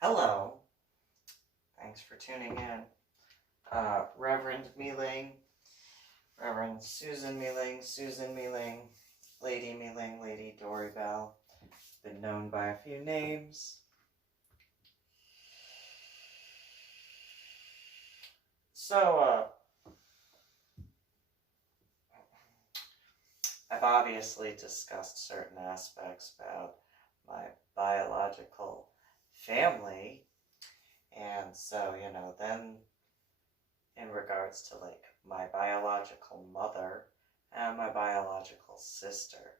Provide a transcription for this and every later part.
Hello. Thanks for tuning in. Reverend MeeLing, Reverend Susan MeeLing, Lady Dori, Belle. Been known by a few names. So, I've obviously discussed certain aspects about my biological family, and so, then in regards to like my biological mother and my biological sister.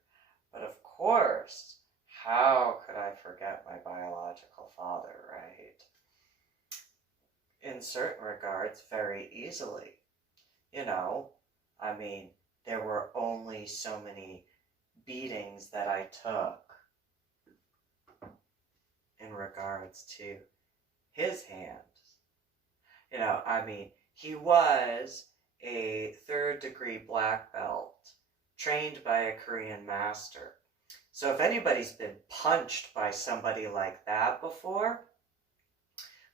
But of course, how could I forget my biological father, right? In certain regards, very easily. There were only so many beatings that I took in regards to his hands. He was a third-degree black belt, trained by a Korean master. So if anybody's been punched by somebody like that before,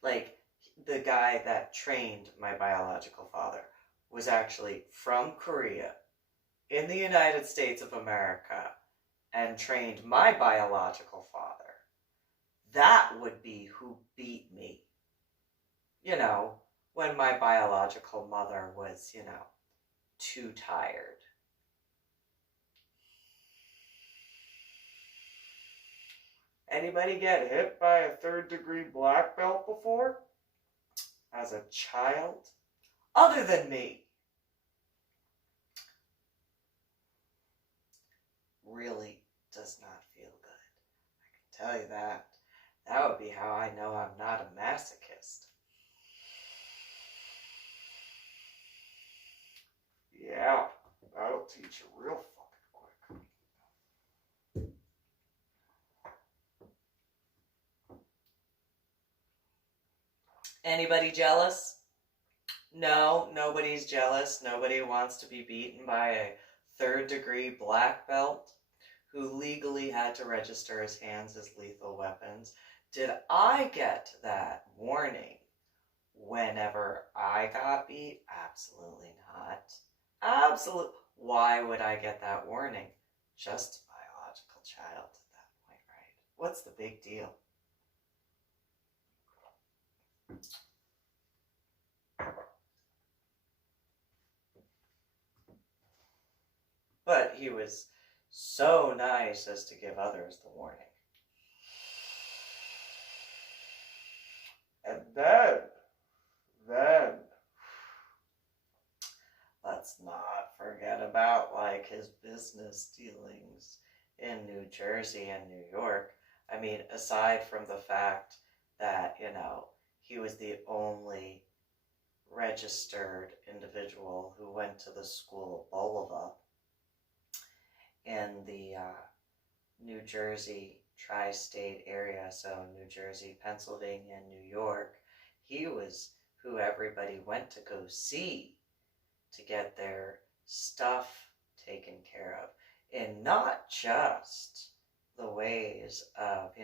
like the guy that trained my biological father was actually from Korea in the United States of America and trained my biological father, that would be who beat me. When my biological mother was, too tired. Anybody get hit by a third-degree black belt before? As a child? Other than me. Really does not feel good. I can tell you that. That would be how I know I'm not a masochist. Yeah, that'll teach you real fucking quick. Anybody jealous? No, nobody's jealous. Nobody wants to be beaten by a third-degree black belt who legally had to register his hands as lethal weapons. Did I get that warning whenever I got beat? Absolutely not. Absolutely. Why would I get that warning? Just a biological child at that point, right? What's the big deal? But he was so nice as to give others the warning. And then, let's not forget about like his business dealings in New Jersey and New York. Aside from the fact that, he was the only registered individual who went to the school of Bolova in the New Jersey tri-state area, so New Jersey, Pennsylvania, and New York, he was who everybody went to go see to get their stuff taken care of. And not just the ways of,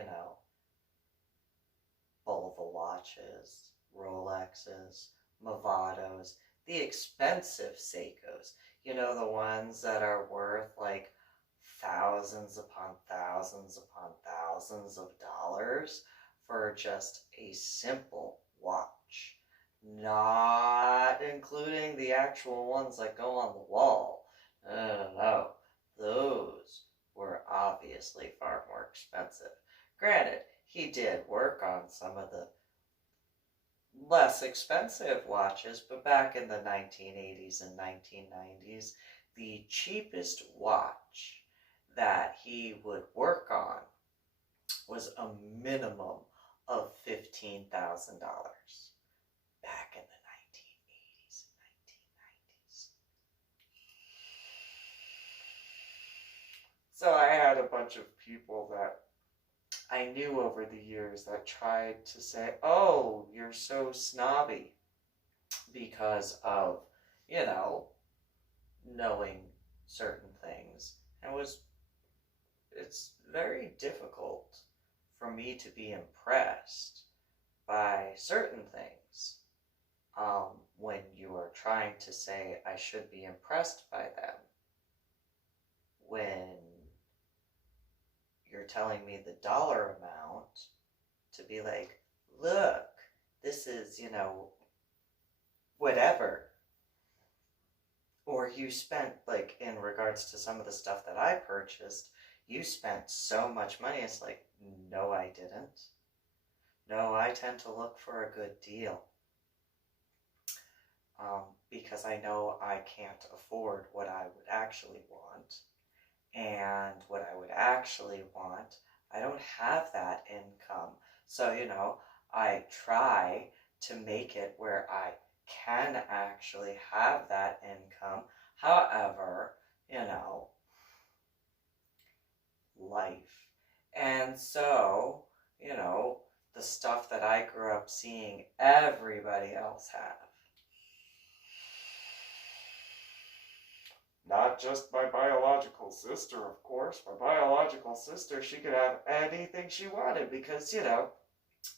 Bulova watches, Rolexes, Movados, the expensive Seikos. The ones that are worth like thousands upon thousands upon thousands of dollars for just a simple watch. Not including the actual ones that go on the wall. No. Those were obviously far more expensive. Granted, he did work on some of the less expensive watches, but back in the 1980s and 1990s, the cheapest watch that he would work on was a minimum of $15,000 back in the 1980s and 1990s. So I had a bunch of people that I knew over the years that tried to say, oh, you're so snobby because of, knowing certain things. And it's very difficult for me to be impressed by certain things when you are trying to say I should be impressed by them, when you're telling me the dollar amount to be like, look, this is, whatever. Or you spent, like, in regards to some of the stuff that I purchased, you spent so much money. It's like, no, I didn't. No, I tend to look for a good deal. Because I know I can't afford what I would actually want. And what I would actually want, I don't have that income. So, I try to make it where I can actually have that income. However, life. And so, the stuff that I grew up seeing everybody else have. Not just my biological sister, of course. My biological sister, she could have anything she wanted because,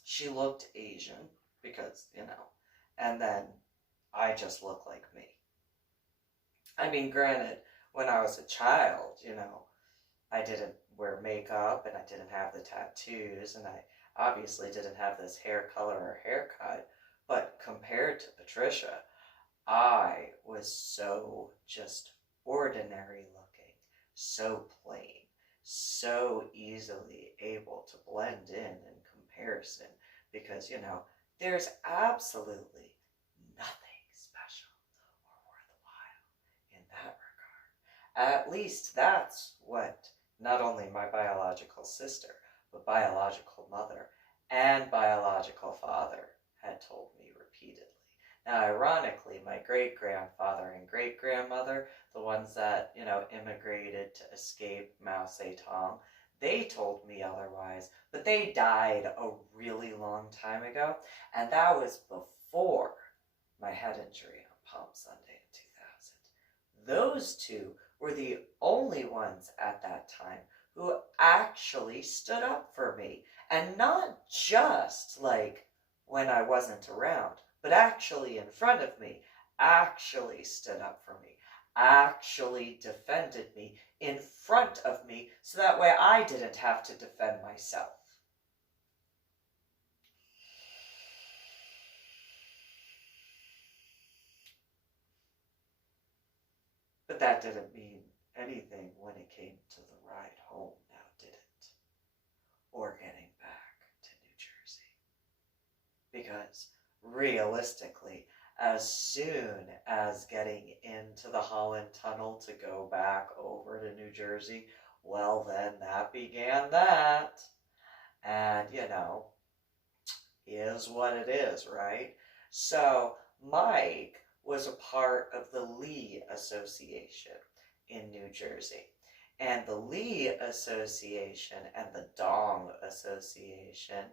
she looked Asian because, and then I just look like me. I mean, granted, when I was a child, I didn't wear makeup and I didn't have the tattoos and I obviously didn't have this hair color or haircut, but compared to Patricia, I was so just ordinary looking, so plain, so easily able to blend in comparison because, there's absolutely nothing special or worthwhile in that regard. At least that's what not only my biological sister, but biological mother and biological father had told me repeatedly. Now, ironically, my great-grandfather and great-grandmother, the ones that, immigrated to escape Mao Zedong, they told me otherwise, but they died a really long time ago, and that was before my head injury on Palm Sunday in 2000. Those two were the only ones at that time who actually stood up for me, and not just like when I wasn't around, but actually in front of me, actually stood up for me, actually defended me in front of me, so that way I didn't have to defend myself. But that didn't mean anything when it came to the ride home, now did it? Or getting back to New Jersey. Because realistically, as soon as getting into the Holland Tunnel to go back over to New Jersey, well then that began that. And, is what it is, right? So Mike was a part of the Lee Association in New Jersey. And the Lee Association and the Dong Association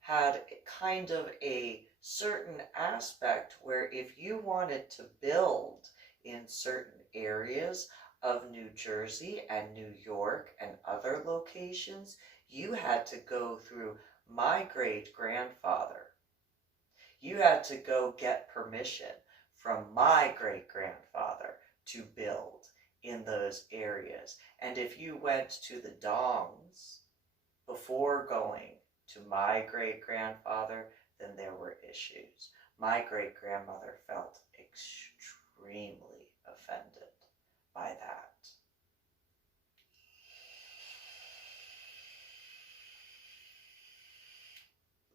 had kind of a certain aspect where if you wanted to build in certain areas of New Jersey and New York and other locations, you had to go through my great-grandfather. You had to go get permission from my great-grandfather to build in those areas. And if you went to the Dongs before going to my great-grandfather, then there were issues. My great-grandmother felt extremely offended by that.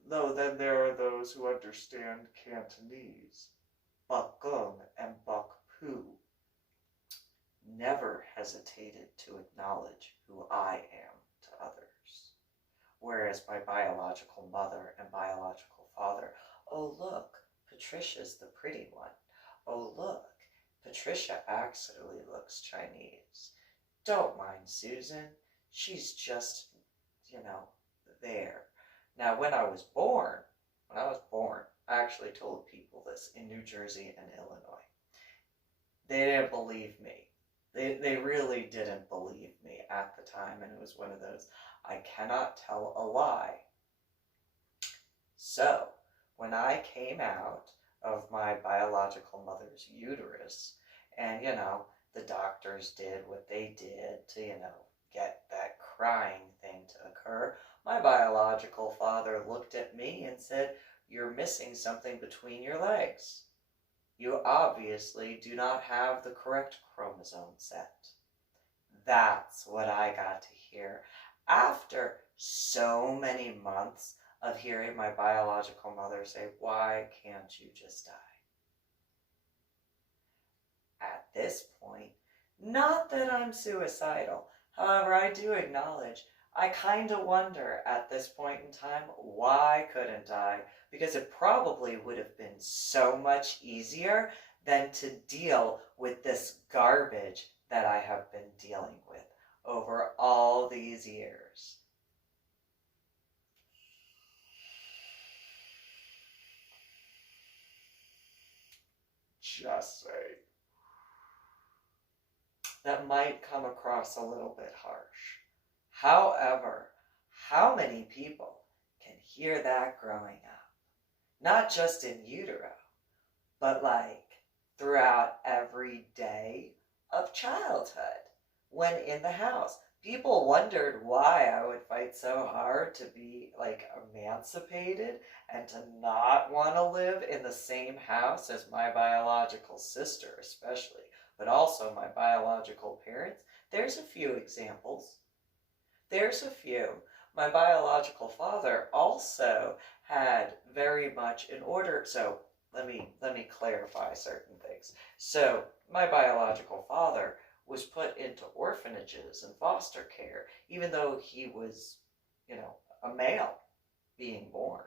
Though then there are those who understand Cantonese. Bak Gung and Bak Pu never hesitated to acknowledge who I am to others. Whereas my biological mother and biological father, oh look, Patricia's the pretty one. Oh look, Patricia actually looks Chinese. Don't mind Susan, she's just, there. Now when I was born, I actually told people this in New Jersey and Illinois. They didn't believe me. They really didn't believe me at the time, and it was one of those, I cannot tell a lie. So, when I came out of my biological mother's uterus, and, the doctors did what they did to, get that crying thing to occur, my biological father looked at me and said, "You're missing something between your legs. You obviously do not have the correct chromosome set." That's what I got to hear after so many months of hearing my biological mother say, "Why can't you just die?" At this point, not that I'm suicidal, however, I do acknowledge I kind of wonder at this point in time why couldn't I? Because it probably would have been so much easier than to deal with this garbage that I have been dealing with over all these years. Just say. That might come across a little bit harsh. However, how many people can hear that growing up? Not just in utero, but throughout every day of childhood. When in the house, people wondered why I would fight so hard to be emancipated and to not want to live in the same house as my biological sister, especially, but also my biological parents. There's a few examples. My biological father also had very much so let me clarify certain things. So my biological father was put into orphanages and foster care, even though he was, a male being born,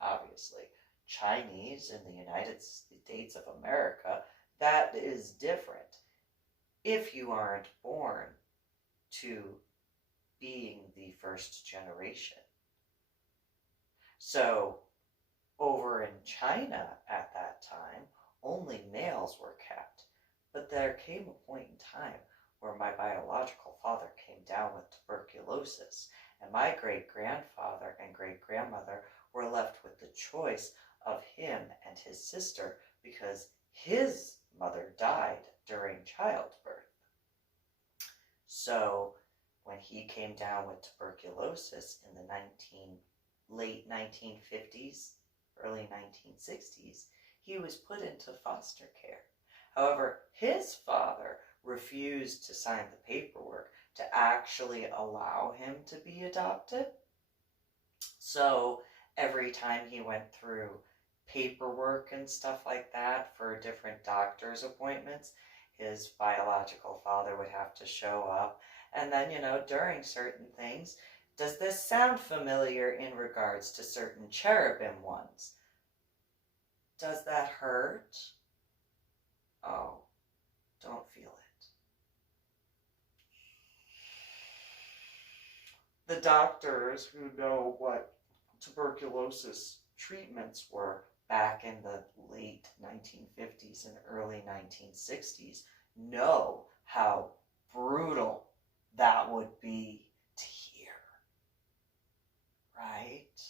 obviously. Chinese in the United States of America, that is different. If you aren't born to being the first generation. So, over in China at that time, only males were kept. But there came a point in time where my biological father came down with tuberculosis, and my great-grandfather and great-grandmother were left with the choice of him and his sister because his mother died during childbirth. So, when he came down with tuberculosis in the late 1950s, early 1960s, he was put into foster care. However, his father refused to sign the paperwork to actually allow him to be adopted. So every time he went through paperwork and stuff like that for different doctor's appointments, his biological father would have to show up. And then, during certain things, does this sound familiar in regards to certain cherubim ones? Does that hurt? Oh, don't feel it. The doctors who know what tuberculosis treatments were back in the late 1950s and early 1960s know how brutal that would be to hear. Right?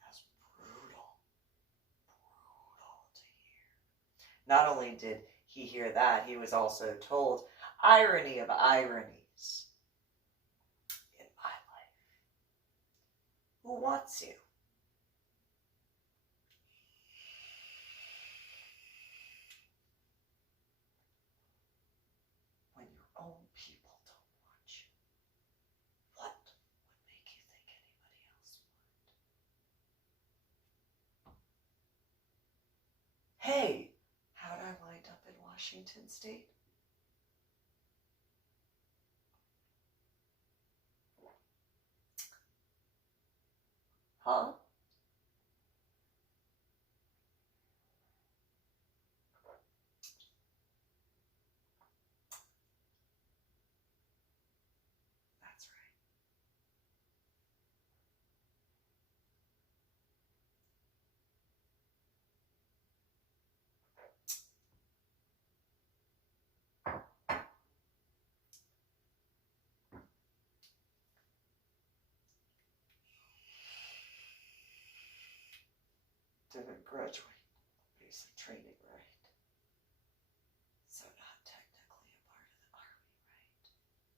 That's brutal to hear. Not only did he hear that, he was also told, irony of ironies, in my life. Who wants you? When your own people don't want you, what would make you think anybody else would? Hey, how'd I wind up in Washington State? Huh? That's right. didn't graduate basic training, right? So not technically a part of the army, right?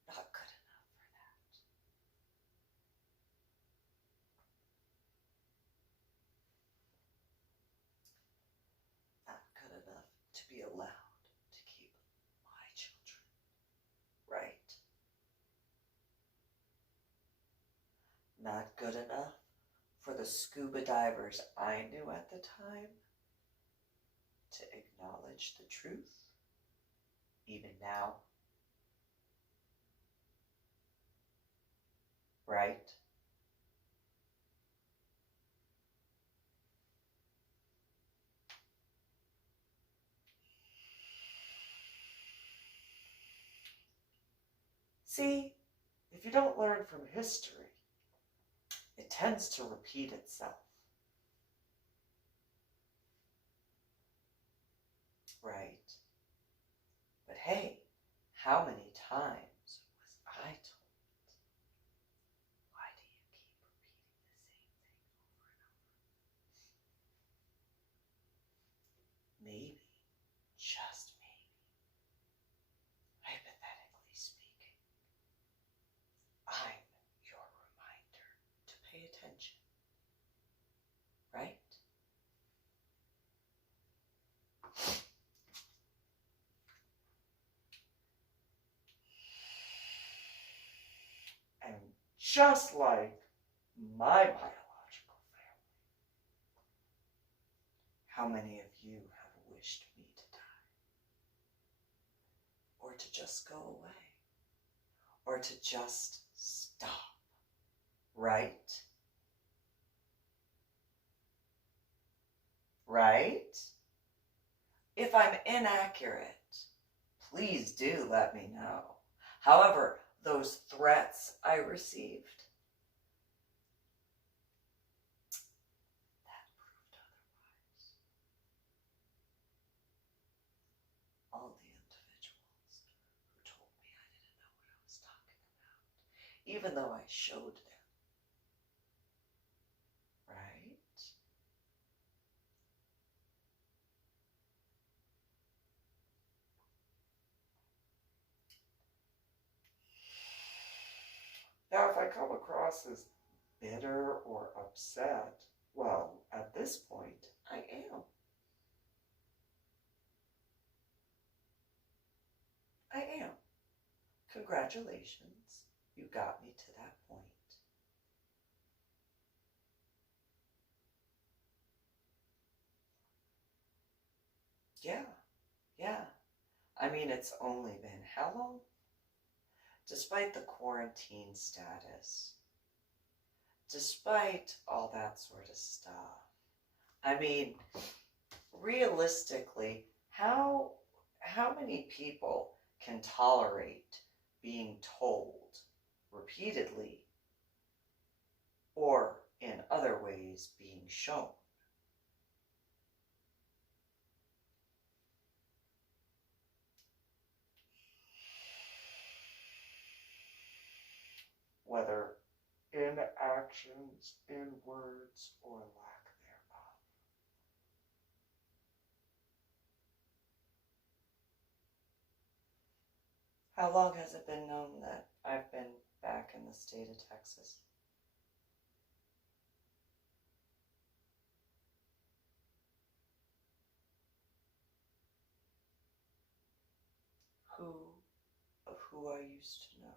Not good enough for that. Not good enough to be allowed to keep my children, right? Not good enough for the scuba divers I knew at the time to acknowledge the truth, even now. Right? See, if you don't learn from history, it tends to repeat itself. Right? But hey, how many times was I told, why do you keep repeating the same thing over and over? Maybe, just maybe, hypothetically speaking, I'm your reminder to pay attention. Right? And just like my biological family, how many of you have wished me to die? Or to just go away? Or to just stop? Right? Right? If I'm inaccurate, please do let me know. However, those threats I received, that proved otherwise. All the individuals who told me I didn't know what I was talking about, even though I showed them. Right? Now, if I come across as bitter or upset, well, at this point, I am. I am. Congratulations, you got me to that point. Yeah. I mean, it's only been how long? Despite the quarantine status, despite all that sort of stuff, I mean, realistically, how many people can tolerate being told repeatedly, or in other ways being shown? Whether in actions, in words, or lack thereof. How long has it been known that I've been back in the state of Texas? Who I used to know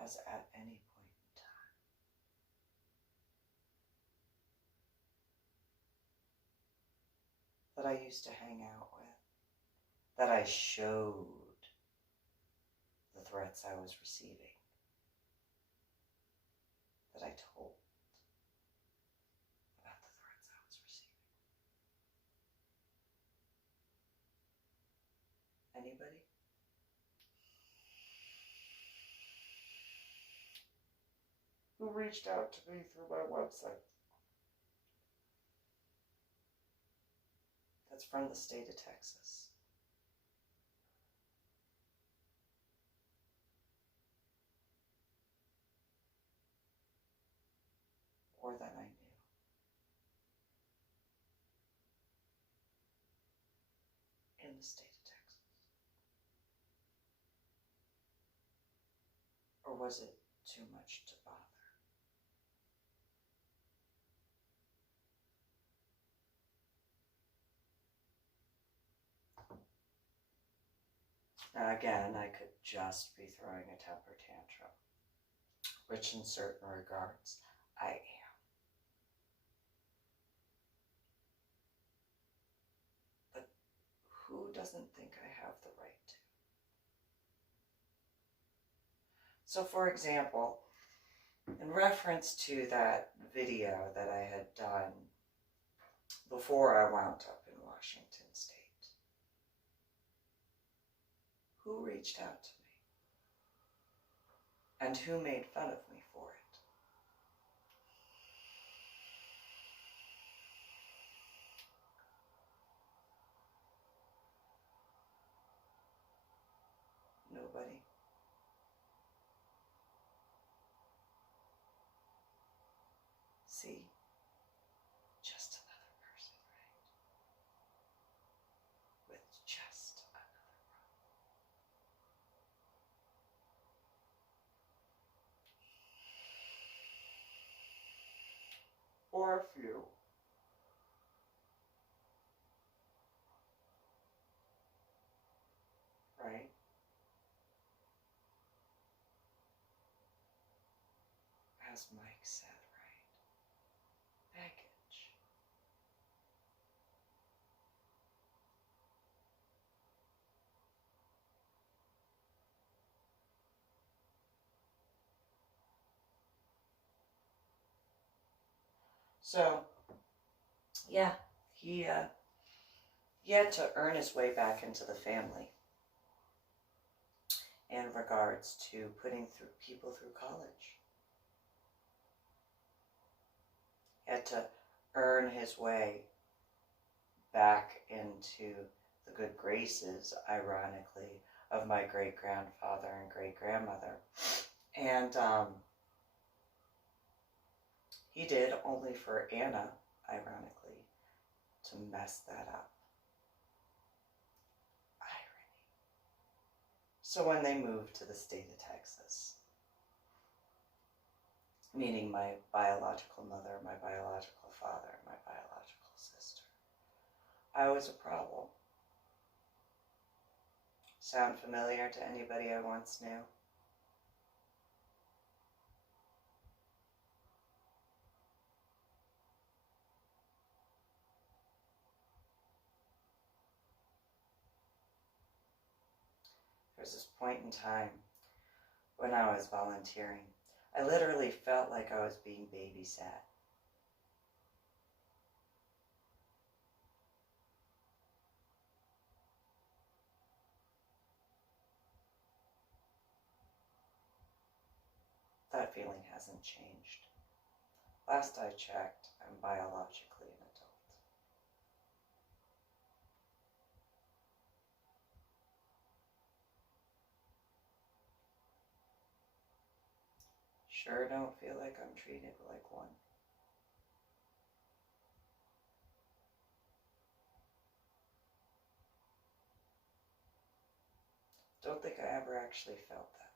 has at any point in time that I used to hang out with, that I showed the threats I was receiving, that I told about the threats I was receiving. Anybody? Who reached out to me through my website? That's from the state of Texas. or that I knew. In the state of Texas? Or was it too much to bother? Now again, I could just be throwing a temper tantrum, which in certain regards I am. But who doesn't think I have the right to? So for example, in reference to that video that I had done before I wound up in Washington State, who reached out to me? And who made fun of me for it? Nobody. See? Just another person, right? With just another problem. Or a few. Right? As Mike said, right? Baggage. So, yeah, he had to earn his way back into the family in regards to putting people through college. He had to earn his way back into the good graces, ironically, of my great-grandfather and great-grandmother. And he did only for Anna, ironically, to mess that up. Irony. So when they moved to the state of Texas, meaning my biological mother, my biological father, my biological sister, I was a problem. Sound familiar to anybody I once knew? There was this point in time when I was volunteering. I literally felt like I was being babysat. That feeling hasn't changed. Last I checked, I'm biologically an adult. Sure don't feel like I'm treated like one. Don't think I ever actually felt that,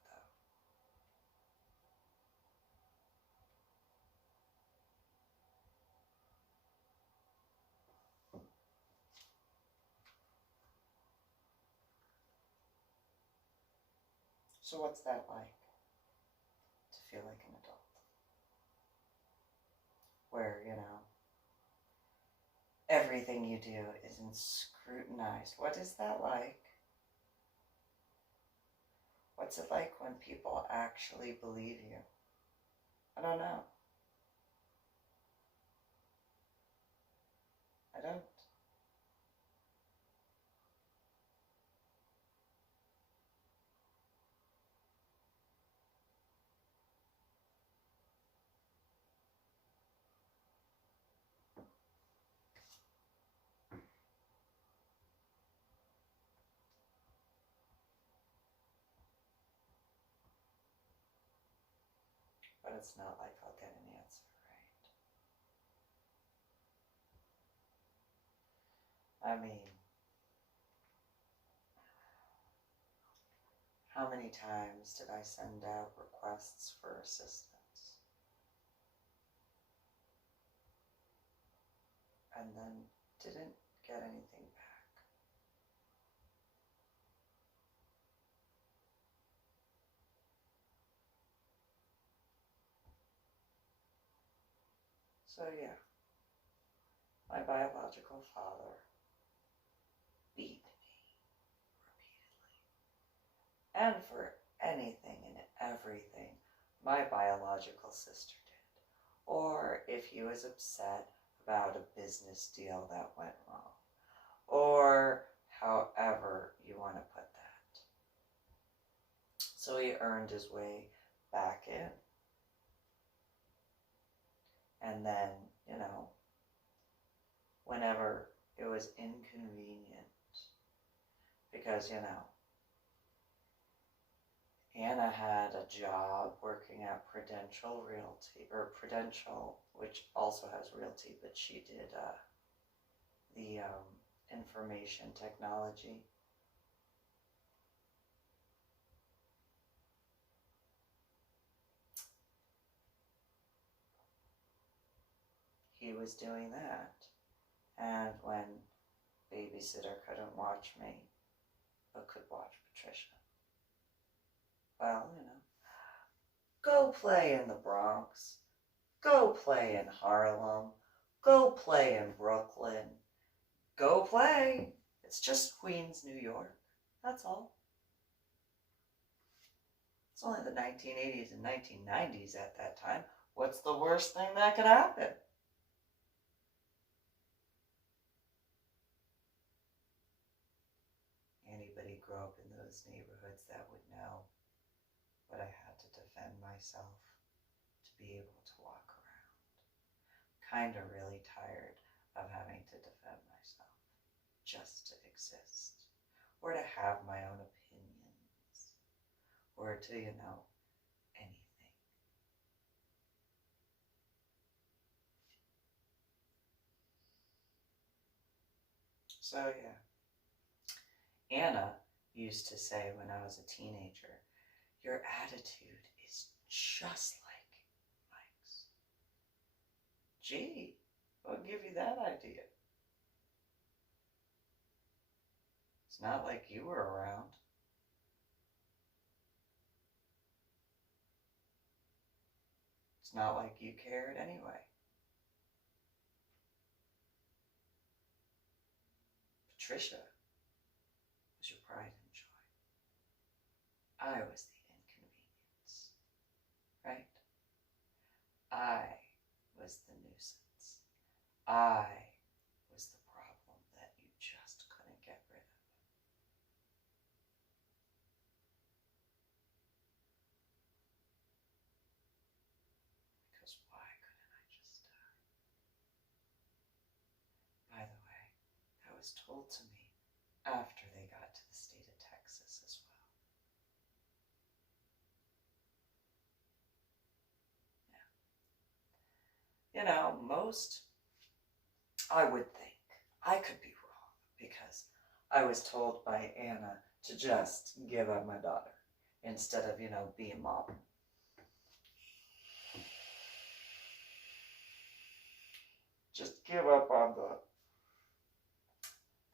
though. So what's that like? To feel like an adult? Where, everything you do isn't scrutinized. What is that like? What's it like when people actually believe you? I don't know. I don't. But it's not like I'll get an answer, right? I mean, how many times did I send out requests for assistance? And then didn't get anything back. So yeah, my biological father beat me repeatedly. And for anything and everything my biological sister did. Or if he was upset about a business deal that went wrong. Or however you want to put that. So he earned his way back in. And then, you know, whenever it was inconvenient, because, you know, Anna had a job working at Prudential Realty, or Prudential, which also has realty, but she did the information technology. He was doing that, and when babysitter couldn't watch me, but could watch Patricia, well, you know, go play in the Bronx, go play in Harlem, go play in Brooklyn, go play. It's just Queens, New York, that's all. It's only the 1980s and 1990s at that time. What's the worst thing that could happen? Anybody grew up in those neighborhoods that would know. But I had to defend myself to be able to walk around. Kind of really tired of having to defend myself just to exist, or to have my own opinions, or to, you know, anything. So yeah, Anna used to say when I was a teenager, your attitude is just like Mike's. Gee, what give you that idea? It's not like you were around. It's not like you cared anyway. Patricia was your pride and joy. I was the inconvenience, right? I was the nuisance. I was the problem that you just couldn't get rid of. Because why couldn't I just die? By the way, that was told to me after they got to the state of Texas as well. Yeah. You know, most, I would think, I could be wrong, because I was told by Anna to just give up my daughter instead of, you know, being mom. Just give up on the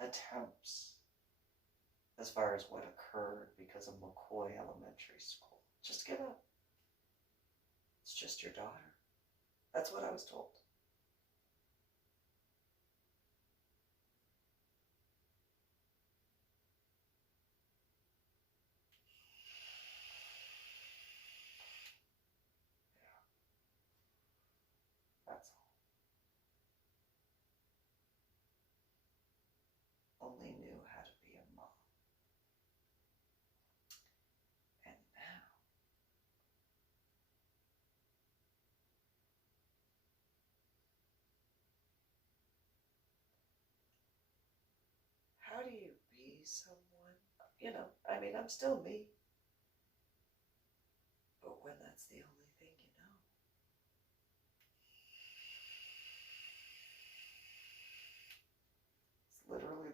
attempts as far as what occurred because of McCoy Elementary School. Just give up. It's just your daughter. That's what I was told. Yeah. That's all. Only knew how to be a mom. And now, how do you be someone? You know, I mean, I'm still me. But when that's the only thing you know. It's literally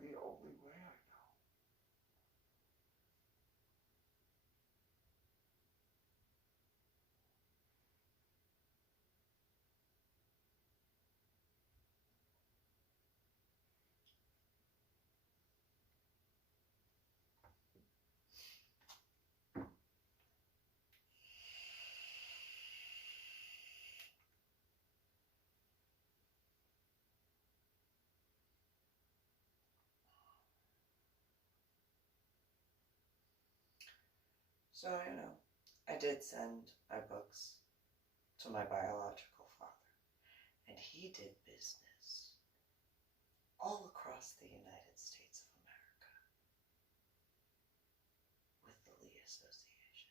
So, I did send my books to my biological father, and he did business all across the United States of America with the Lee Association.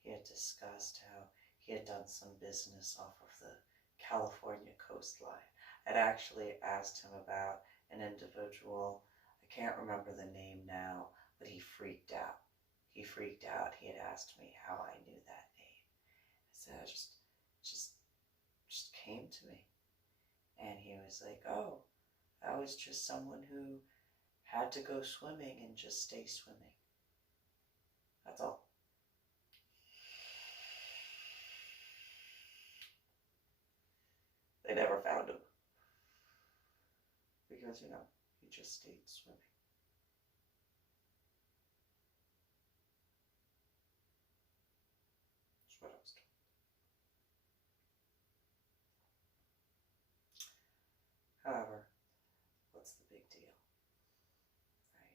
He had discussed how he had done some business off of the California coastline. I'd actually asked him about an individual, I can't remember the name now, but he freaked out. He freaked out. He had asked me how I knew that name. I said, it just came to me. And he was like, oh, I was just someone who had to go swimming and just stay swimming. That's all. They never found him. Because, he just stayed swimming. That's what I was told. However, what's the big deal? Right?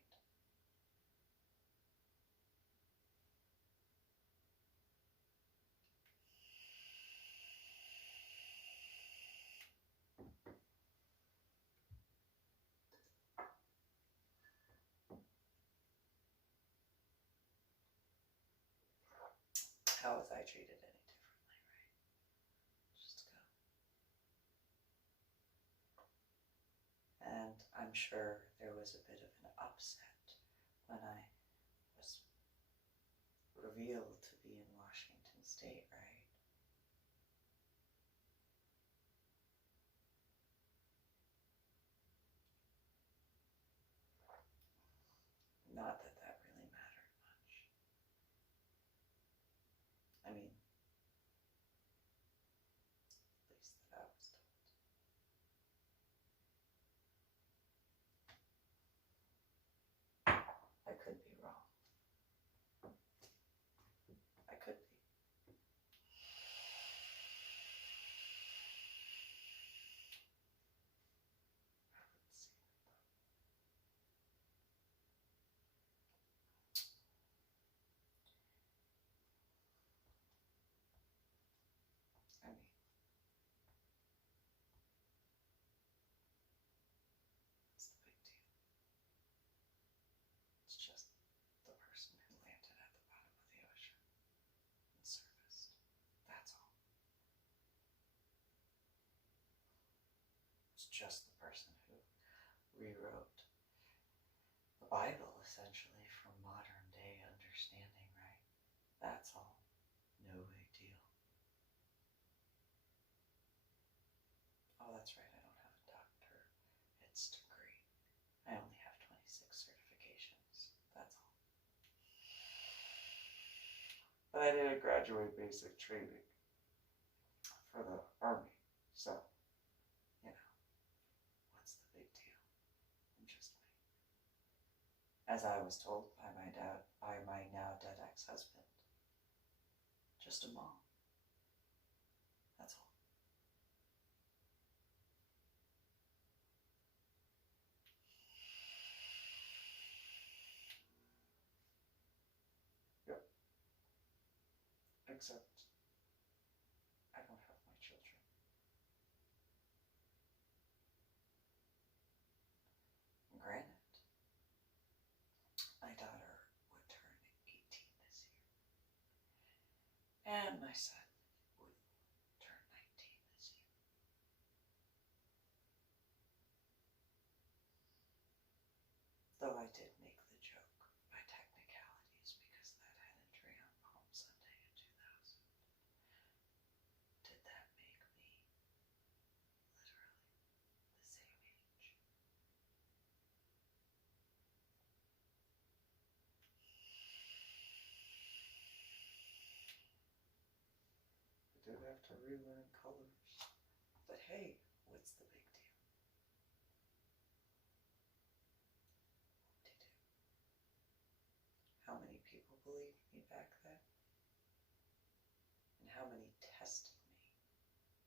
How was I treated any differently, right? Just go. And I'm sure there was a bit of an upset when I was revealed to be in Washington State, right? Not that that really mattered much. I mean, at least that I was told. I could be wrong. I could be. Let's see. I mean, what's the big deal? It's just the person who landed at the bottom of the ocean and serviced. That's all. It's just the person who rewrote the Bible, essentially, from modern day understanding, right? That's all. No big deal. Oh, that's right, I don't have a doctorate's degree. I only have 26 certifications. That's all. But I did a graduate basic training for the Army, so, what's the big deal? I'm just me. As I was told by my now dead ex-husband, just a mom. That's all. Yep. Except I don't have my children. Granted, my daughter would turn 18 this year, and my son would turn 19 this year. Though I did make the joke by technicalities because of that head injury on Palm Sunday in 2000. Did that make me literally the same age? I did have to relearn colors. But hey, what's the big deal? How many people believed me back then? And how many tested me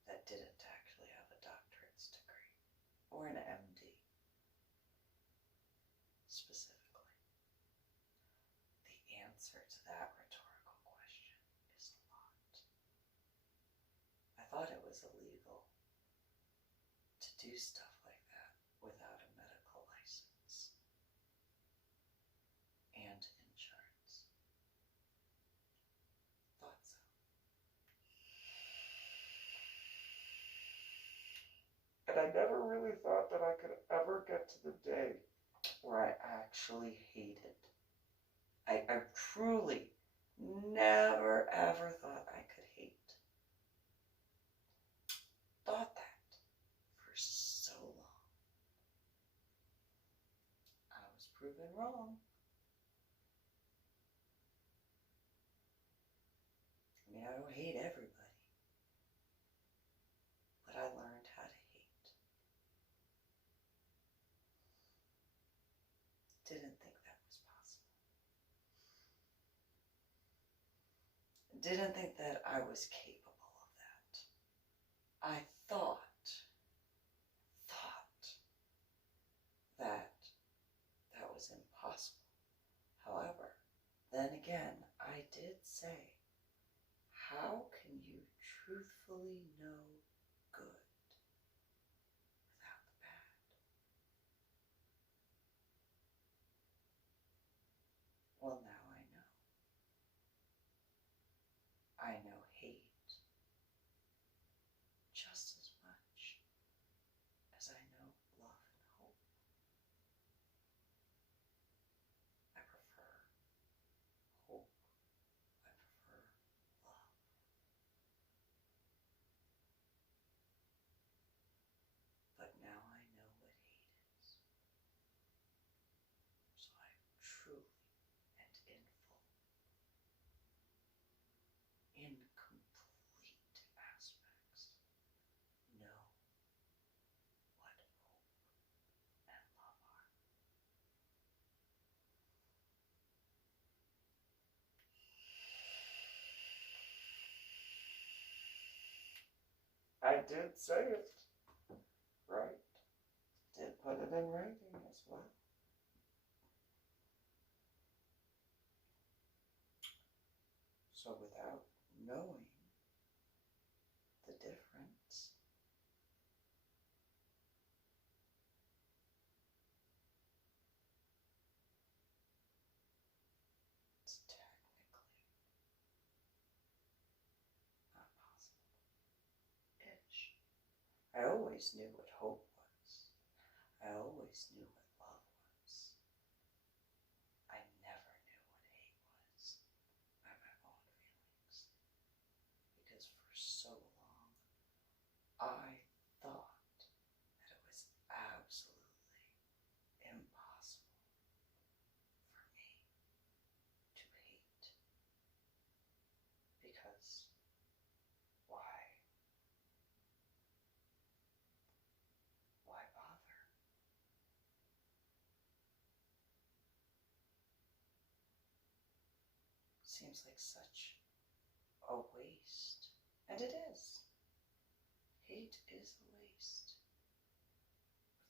that didn't actually have a doctorate's degree? Or an MD, specifically. answer to that rhetorical question is a lot. I thought it was illegal to do stuff like that without a medical license and insurance. Thought so. And I never really thought that I could ever get to the day where I actually hated. I truly never ever thought I could hate. Thought that for so long. I was proven wrong. I mean, I don't hate everybody, but I learned how to hate. Didn't think that was possible. Didn't think that I was capable of that. I thought that that was impossible. However, then again, I did say, how can you truthfully know good without the bad? Well, now I know. I know hate just as much as I know love and hope. I prefer hope. I prefer love. But now I know what hate is. So I truly and in full, in complete aspects, know what hope and love are. I did say it, right? Did put it in writing as well. So without knowing the difference, it's technically not possible. Ish. I always knew what hope was. I always knew what love was. I never knew what hate was by my own feelings. Because for so long, I thought that it was absolutely impossible for me to hate. Because why? Why bother? Seems like such a waste. And it is. Hate is a waste.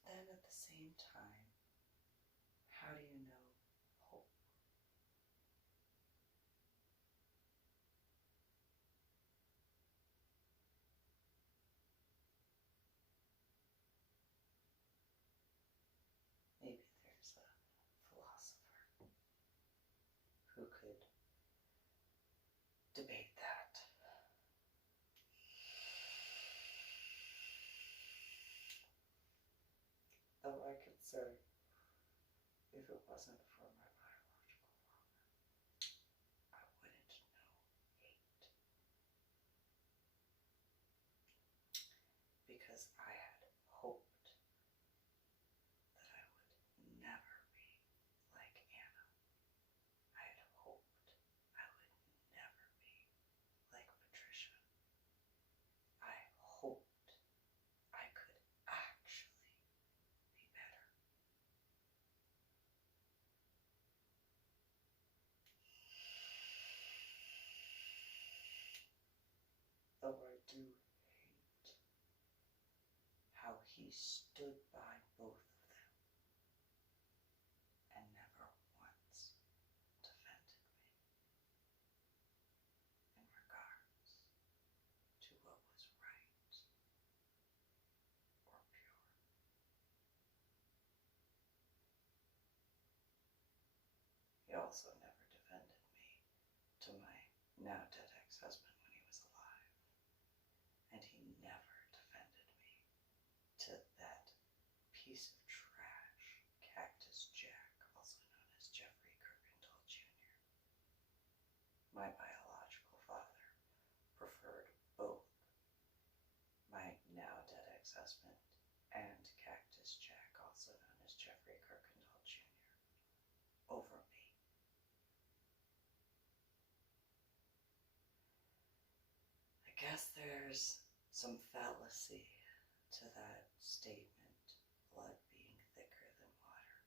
But then at the same time, how do you know hope? Maybe there's a philosopher who could debate that. Though I could say, if it wasn't for my biological father, I wouldn't know hate. Because I had hoped that I would never be like Anna. I had hoped I would never be like Patricia. I hoped I could actually be better. Though I do hate how he stood by both of them and never once defended me. also never defended me to my now dead ex-husband when he was alive. And he never defended me to that piece of trash, Cactus Jack, also known as Jeffrey Kirkendall Jr. My biological father preferred both my now dead ex-husband and Cactus Jack, also known as Jeffrey Kirkendall Jr., over me. I guess there's some fallacy to that statement, blood being thicker than water.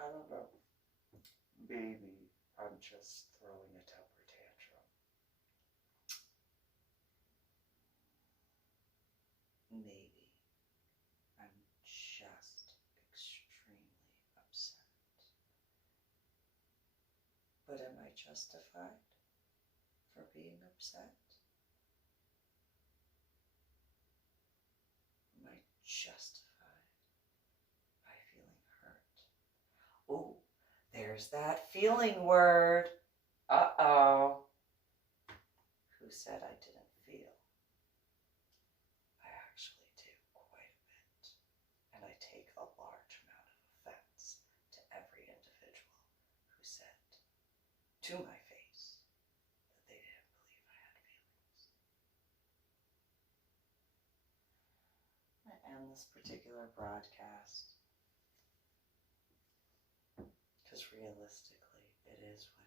I don't know. Maybe I'm just throwing a temper tantrum. Maybe I'm just extremely upset. But am I justified for being upset? Am I justified by feeling hurt? Ooh, there's that feeling word. Uh-oh. Who said I didn't feel? I actually do quite a bit. And I take a large amount of offense to every individual who said to my face that they didn't believe I had feelings. I'm going to end this particular broadcast because realistically, it is what